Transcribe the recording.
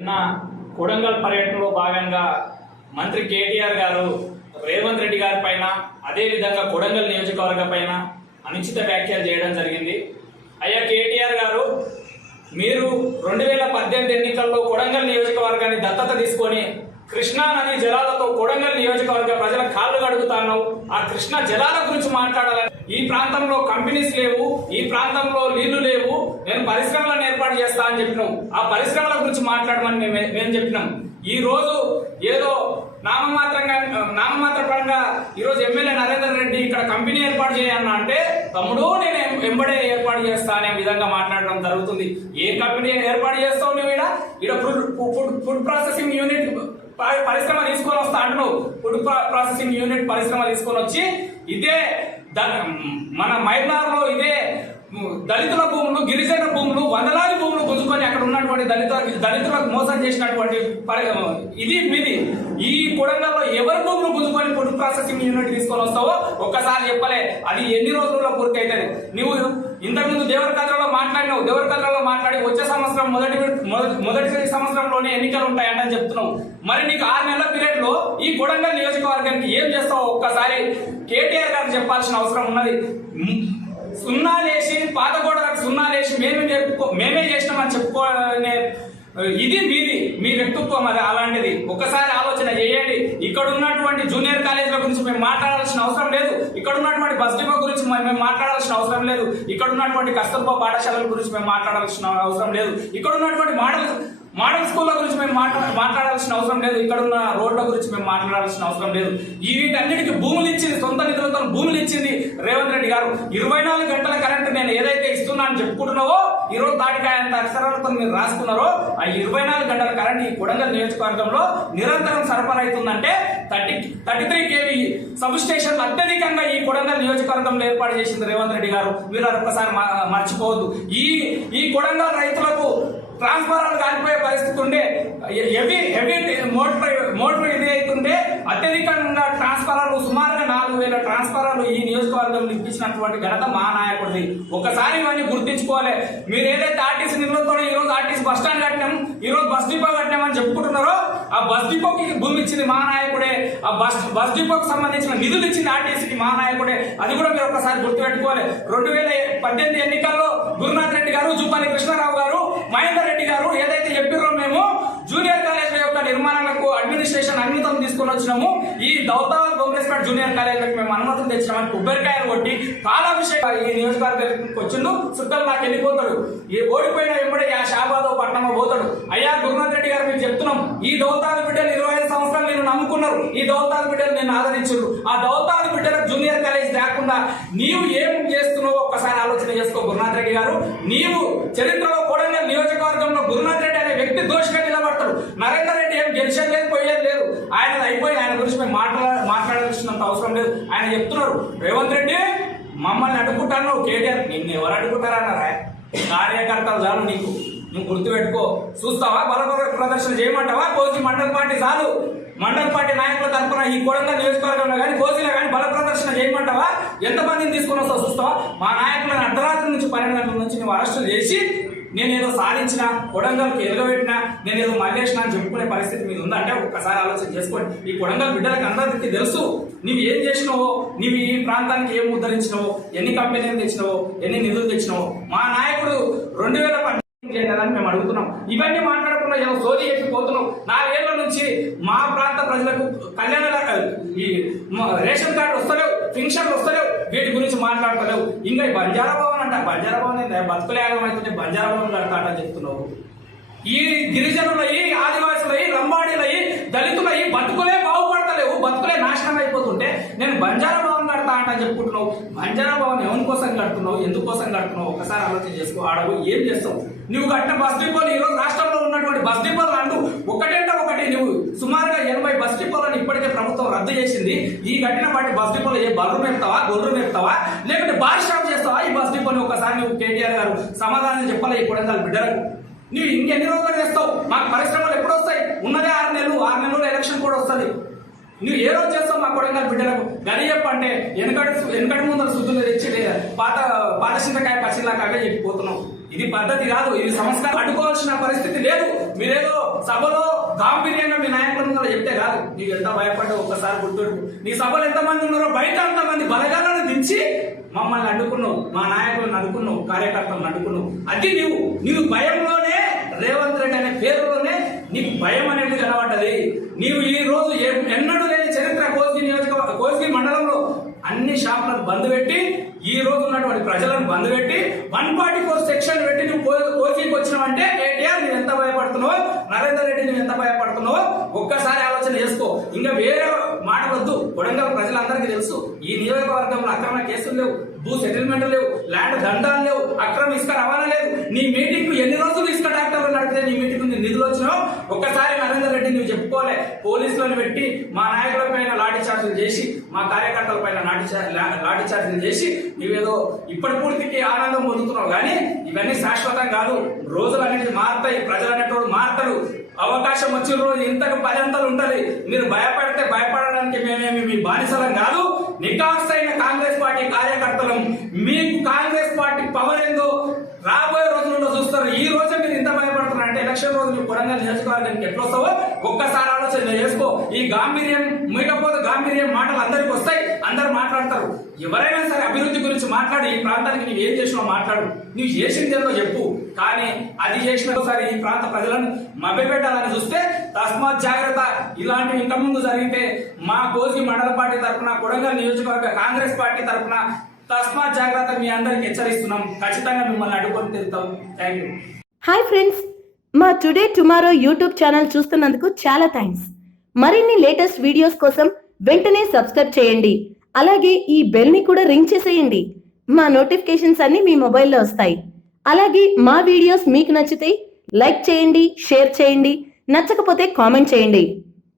నిన్న కొడంగల్ పర్యటనలో భాగంగా మంత్రి కేటీఆర్ గారు రేవంత్ రెడ్డి గారి పైన అదేవిధంగా కొడంగల్ నియోజకవర్గ పైన అనుచిత వ్యాఖ్యలు చేయడం జరిగింది. అయ్యా కేటీఆర్ గారు, మీరు 2018 ఎన్నికల్లో కొడంగల్ నియోజకవర్గాన్ని దత్తత తీసుకొని కృష్ణా నది జలాలతో కొడంగల్ నియోజకవర్గ ప్రజల కాళ్ళు కడుగుతాను. ఆ కృష్ణా జలాల గురించి మాట్లాడాలని, ఈ ప్రాంతంలో కంపెనీస్ లేవు, ఈ ప్రాంతంలో నీళ్లు లేవు, నేను పరిశ్రమలను ఏర్పాటు చేస్తా అని చెప్పినాం. ఆ పరిశ్రమల గురించి మాట్లాడమని మేము చెప్పినాం. ఈ రోజు ఏదో నామమాత్రపరంగా ఈరోజు ఎమ్మెల్యే నరేందర్ రెడ్డి ఇక్కడ కంపెనీ ఏర్పాటు చేయన్నా అంటే, తమ్ముడు నేను ఎంబడే ఏర్పాటు చేస్తా అనే విధంగా మాట్లాడడం జరుగుతుంది. ఏ కంపెనీ ఏర్పాటు చేస్తావు నువ్వు? ఇక్కడ ఫుడ్ ప్రాసెసింగ్ యూనిట్ పరిశ్రమ తీసుకొని వస్తా అంటున్నావు. ఫుడ్ ప్రాసెసింగ్ యూనిట్ పరిశ్రమ తీసుకొని వచ్చి ఇదే మన మైనార్లో ఇదే దళితుల భూములు, గిరిజన భూములు, వందలాది భూములు గుంజుకొని అక్కడ ఉన్నటువంటి దళితులకు మోసం చేసినటువంటి ఇది మీది. ఈ కొడంగల్లో ఎవరి భూములు గుంజుకొని ఫుడ్ ప్రాసెసింగ్ యూనిట్ తీసుకొని వస్తావో ఒక్కసారి చెప్పలే. అది ఎన్ని రోజుల్లో పూర్తి అవుతుంది? నువ్వు ఇంతకుముందు దేవరకద్రలో మాట్లాడినావు. దేవరకద్రలో మాట్లాడి వచ్చే సంవత్సరం మొదటి సంవత్సరంలోనే ఎన్నికలు ఉంటాయంటని చెప్తున్నావు. మరి నీకు 6 నెలల పీరియడ్ లో ఈ కొడంగల్ నియోజకవర్గానికి ఏం చేస్తావో ఒక్కసారి కేటీఆర్ గారు చెప్పాల్సిన అవసరం ఉన్నది. సున్నాలేసి పాత గోడలకు సున్నాలేసి మేమే చేసినామని చెప్పుకోనే ఇది మీ వ్యక్తిత్వం. అది అలాంటిది. ఒకసారి ఆలోచన చేయండి. ఇక్కడ ఉన్నటువంటి జూనియర్ కాలేజీల గురించి మేము మాట్లాడాల్సిన అవసరం లేదు. ఇక్కడ ఉన్నటువంటి బస్ డిపో గురించి మేము మాట్లాడాల్సిన అవసరం లేదు. ఇక్కడ ఉన్నటువంటి కస్తూర్బా పాఠశాలల గురించి మేము మాట్లాడాల్సిన అవసరం లేదు. ఇక్కడ ఉన్నటువంటి మోడల్ స్కూళ్ళ గురించి మేము మాట్లాడాల్సిన అవసరం లేదు. ఇక్కడ ఉన్న రోడ్ల గురించి మేము మాట్లాడాల్సిన అవసరం లేదు. వీటన్నిటికీ భూములు ఇచ్చింది, సొంత నిధులతో భూములు ఇచ్చింది రేవంత్ రెడ్డి గారు. 24 గంటల కరెంట్ నేను ఏదైతే ఇస్తున్నా అని చెప్పుకుంటున్నావో, ఈ రోజు తాటికాయంత అక్షరాలతో మీరు రాసుకున్నారో, ఆ 24 గంటల కరెంట్ ఈ కొడంగల్ నియోజకవర్గంలో నిరంతరం సరఫరా అవుతుందంటే 33 kV సబ్ స్టేషన్ అత్యధికంగా ఈ కొడంగల్ నియోజకవర్గంలో ఏర్పాటు చేసింది రేవంత్ రెడ్డి గారు. మీరు ఒక్కసారి మర్చిపోవద్దు. ఈ కొడంగల్ రైతులకు ట్రాన్స్ఫార్మర్లు కాలిపోయే పరిస్థితి ఉండే, హెవీ మోటార్ ఇది అవుతుంటే అత్యధికంగా ట్రాన్స్ఫార్మర్లు సుమారుగా 4000 ట్రాన్స్ఫార్మర్లు ఈ నియోజకవర్గంలో ఇప్పించినటువంటి ఘనత మా నాయకుడిది. ఒకసారి ఇవన్నీ గుర్తించుకోవాలి. మీరు ఏదైతే ఆర్టీసీ నిధులతో ఈ రోజు ఆర్టీసీ బస్ స్టాండ్ కట్టినాం, ఈ రోజు బస్ డిపో కట్టినామని చెప్పుకుంటున్నారో, ఆ బస్ డిపోకి భూమి ఇచ్చింది మా నాయకుడే. ఆ బస్ డిపోకి సంబంధించిన నిధులు ఇచ్చింది ఆర్టీసీకి మా నాయకుడే. అది కూడా మీరు ఒకసారి గుర్తుపెట్టుకోవాలి. 2018 ఎన్నికల్లో గురునాథ్ రెడ్డి గారు, జూపాలి కృష్ణారావు గారు, మహేందర్ రెడ్డి గారు ఏదైతే చెప్పారో, మేము జూనియర్ కాలేజీల యొక్క నిర్మాణాలకు అడ్మినిస్ట్రేషన్ అనుమతులు తీసుకొని వచ్చినాము. ఈ దౌతాబాద్ బొమ్మేశ్వర జూనియర్ కాలేజీలకు మేము అనుమతులు తెచ్చినామని కొబ్బరికాయలు కొట్టి కాలాభిషేకం ఈ నియోజకవర్గానికి వచ్చిండు. సుద్దలు నాకు వెళ్ళిపోతాడు. ఈ ఓడిపోయిన వెంబడి ఆ షాబాదో పట్టణమో పోతాడు. అయ్యా గురునాథ్ రెడ్డి గారు మీకు చెప్తున్నాం, ఈ దౌతాబాద్ బిడ్డలు 25 సంవత్సరాలు నేను నమ్ముకున్నారు. ఈ దౌతాబాద్ బిడ్డలు నేను ఆదరించారు. ఆ దౌతాబాద్ బిడ్డలకు జూనియర్ కాలేజ్ లేకుండా నీవు ఏం చేస్తున్నావో ఒక్కసారి ఆలోచన చేసుకో గురునాథ్ రెడ్డి గారు. నీవు చరిత్రలో కొడంగల్ నియోజకవర్గంలో గురునాథ్ రెడ్డి అనే వ్యక్తి దోషిగా నిలబడతాడు. నరేందర్ రెడ్డి ఏం గెలిచేది లేదు, పోయేది లేదు. ఆయన అయిపోయింది. ఆయన గురించి మేము మాట్లాడాల్సినంత అవసరం లేదు. ఆయన చెప్తున్నారు, రేవంత్ రెడ్డి మమ్మల్ని అడ్డుకుంటాను. కేటీఆర్ నిన్ను ఎవరు అడ్డుకుంటారన్నారా? కార్యకర్తలు చాలు నీకు, నువ్వు గుర్తుపెట్టుకో. చూస్తావా? బల ప్రదర్శన చేయమంటావా? కోసి మండల పార్టీ చాలు. మండల పార్టీ నాయకుల తరఫున ఈ కొడంగల్ నియోజకవర్గంలో కానీ కోసిలో కానీ బల ప్రదర్శన చేయమంటావా? ఎంతమందిని తీసుకుని వస్తావు చూస్తావా? మా నాయకులను అర్ధరాత్రి నుంచి 12 గంటల నుంచి నువ్వు అరెస్టులు చేసి నేనేదో సాధించిన, కొడంగల్కి ఎలుగబెట్టినా, నేనేదో మల్లేసిన అని చెప్పుకునే పరిస్థితి మీద ఉందంటే ఒక్కసారి ఆలోచన చేసుకోండి. ఈ కొడంగల్ బిడ్డలకు అందరికీ తెలుసు నువ్వు ఏం చేసినావో, నువ్వు ఈ ప్రాంతానికి ఏం ఉద్ధరించినావో, ఎన్ని కంపెనీలు తెచ్చినావో, ఎన్ని నిధులు తెచ్చినావో. మా నాయకుడు 2018 చేయాలని మేము అడుగుతున్నాం. ఇవన్నీ మాట్లాడకుండా ఏదో సోది చెప్పిపోతున్నాం. 4 ఏళ్ల నుంచి మా ప్రాంత ప్రజలకు కళ్యాణ ఈ రేషన్ కార్డు వస్తలేవు, పెన్షన్లు వస్తలేవు, వీటి గురించి మాట్లాడతలేవు. ఇంకా బంజారా భవన్ అంట, బంజారా భవన్ బతుకులేగం అయితే బంజారా భవన్ కడతా చెప్తున్నావు. ఈ గిరిజనులయి, ఆదివాసులయి, లంబాడీలయి, దళితులయి బతుకులే బాగుపడతలేవు, బతుకులే నాశనం అయిపోతుంటే నేను బంజారా భవన్ కడతా అంట చెప్పుకుంటున్నావు. బంజారా భవన్ ఎవరి కోసం కడుతున్నావు, ఎందుకోసం కడుతున్నావు ఒక్కసారి ఆలోచన చేసుకో. ఆడవు ఏం చేస్తావు? నువ్వు కట్టిన బస్ డిపోలు ఈరోజు రాష్ట్రంలో ఉన్నటువంటి బస్ డిపోలు అంటూ ఒకటంటే ఒకటి నువ్వు సుమారుగా 80 బస్ డిపోలను ఇప్పటికే ప్రభుత్వం రద్దు చేసింది. ఈ కట్టిన వాటి బస్ డిపోలు ఏ బర్రు మేపుతావా, గొర్రెలు మేపుతావా, లేకుంటే బార్ స్టాప్ చేస్తావా? ఈ బస్ డిపోని ఒకసారి నువ్వు కేటీఆర్ గారు సమాధానం చెప్పాలి. ఈ కొడంగల్ బిడ్డలకు నువ్వు ఇంకెన్ని రోజులు చేస్తావు? మాకు పరిశ్రమలు ఎప్పుడు వస్తాయి? ఉన్నదే 6 నెలలు ఎలక్షన్ కూడా వస్తుంది. నువ్వు ఏ రోజు చేస్తావు మా కొడంగల్ బిడ్డలకు? గరియప్ప అంటే వెనకటి ముందర శుద్ధులు తెచ్చి పాత చింతకాయ పచ్చిలాగా చెప్పిపోతున్నావు. ఇది పద్ధతి కాదు. ఇది సంస్కారం అడ్డుకోవాల్సిన పరిస్థితి లేదు. మీరేదో సభలో గాంభీర్యంగా మీ నాయకులు చెప్తే కాదు. నీకు ఎంత భయపడ్డా ఒక్కసారి గుర్తుడు. నీ సభలో ఎంతమంది ఉన్నారో బయట అంతమంది బలగాలను దించి మమ్మల్ని అడ్డుకున్నావు, మా నాయకులను అడ్డుకున్నావు, కార్యకర్తలను అడ్డుకున్నావు. అది నీవు భయంలోనే రేవంత్ రెడ్డి అనే పేరులోనే నీకు భయం అనేది కనబడ్డది. నీవు ఈ రోజు ఎన్నడూ లేని చరిత్ర కోస్గి మండలంలో అన్ని షాపులను బంద్ పెట్టి ఈ రోజు ఉన్నటువంటి ప్రజలను బంద్ పెట్టి 144 సెక్షన్ పెట్టి నువ్వు కోచికి వచ్చినావంటే కేటీఆర్ నువ్వు ఎంత భయపడుతున్నావు, నరేందర్ రెడ్డి నువ్వు ఎంత భయపడుతున్నావు ఒక్కసారి ఆలోచన చేసుకో. ఇంకా వేరే మాట వద్దు. కొడంగల్ ప్రజలందరికీ తెలుసు ఈ నియోజకవర్గంలో అక్రమ కేసులు లేవు, భూ సెటిల్మెంట్ లేవు, ల్యాండ్ దండాలు లేవు, అక్రమ ఇసుక రవాణా లేదు. నీ మీటింగ్ ఎన్ని రోజులు ఇసుక డాక్టర్లు నడిపితే నీ మీటింగ్ నిధులు వచ్చినావు ఒక్కసారి నరేందర్ రెడ్డి నువ్వు చెప్పుకోలే. పోలీసులను పెట్టి మా నాయకుల పైన లాఠీ చార్జీలు చేసి మా కార్యకర్తల పైన లాఠీ చార్జీలు చేసి నువ్వేదో ఇప్పటి పూర్తికి ఆనందం పొందుతున్నావు. కానీ ఇవన్నీ శాశ్వతం కాదు. రోజులు అనేది మారుతాయి, ప్రజలు అనేటోడు మారుతారు. అవకాశం వచ్చిన రోజు ఇంతకు 10 అంతలు ఉంటది. మీరు భయపడితే భయపడడానికి మేమేమి మీ బానిసలం కాదు. నికాసైన కాంగ్రెస్ పార్టీ కార్యకర్తలం. మీకు కాంగ్రెస్ పార్టీ పవర్ ఏందో రాబోయే రోజుల్లో చూస్తారు. ఈ రోజు మీరు ఇంత భయపడుతున్నారు అంటే ఎలక్షన్ రోజు నువ్వు కొడంగల్ నియోజకవర్గానికి ఎట్లా వస్తావో ఒక్కసారి ఆలోచన చేసుకో. ఈ గాంభీర్యం మీకపోతే గాంభీర్యం మాటలు అందరికి వస్తాయి, అందరు మాట్లాడతారు. ఎవరైనా సరే అభివృద్ధి గురించి మాట్లాడి ఈ ప్రాంతానికి నువ్వు ఏం చేసినావు మాట్లాడు, నువ్వు చేసింది ఏందో చెప్పు. కానీ అది చేసిన ఒకసారి ఈ ప్రాంత ప్రజలను మభ్యపెట్టాలని చూస్తే తస్మాత్ జాగ్రత్త. ఇలాంటివి ఇంత ముందు జరిగితే మా కోసి మండల పార్టీ తరఫున కొడంగల్ నియోజకవర్గ కాంగ్రెస్ పార్టీ తరఫున తస్మాత్ జాగ్రత్త మీ అందరికి హెచ్చరిస్తున్నాం. ఖచ్చితంగా మిమ్మల్ని అడ్డుకొని తిరుగుతాం. Thank you. హాయ్ ఫ్రెండ్స్, మా టుడే టుమారో యూట్యూబ్ ఛానల్ చూస్తున్నందుకు చాలా థ్యాంక్స్. మరిన్ని లేటెస్ట్ వీడియోస్ కోసం వెంటనే సబ్స్క్రైబ్ చేయండి. అలాగే ఈ బెల్ ని కూడా రింగ్ చేసేయండి. మా నోటిఫికేషన్స్ అన్ని మీ మొబైల్లో వస్తాయి. అలాగే మా వీడియోస్ మీకు నచ్చితే లైక్ చేయండి, షేర్ చేయండి, నచ్చకపోతే కామెంట్ చేయండి.